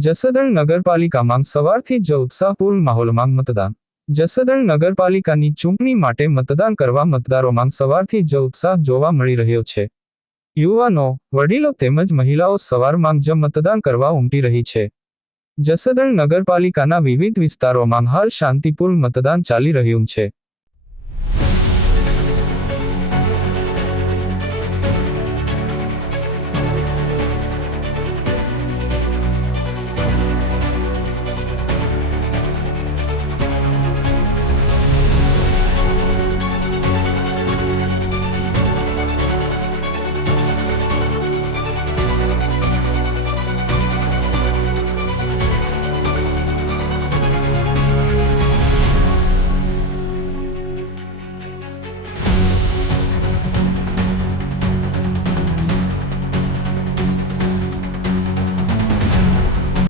જસદણ નગરપાલિકામાં સવારથી જ ઉત્સાહપૂર્ણ માહોલમાં મતદાન. જસદણ નગરપાલિકાની ચૂંટણી માટે મતદાન કરવા મતદારોમાં સવારથી જ ઉત્સાહ જોવા મળી રહ્યો છે. યુવાનો, વડીલો તેમજ મહિલાઓ સવારમાં જ મતદાન કરવા ઉમટી રહી છે. જસદણ નગરપાલિકાના વિવિધ વિસ્તારોમાં હાલ શાંતિપૂર્ણ મતદાન ચાલી રહ્યું છે.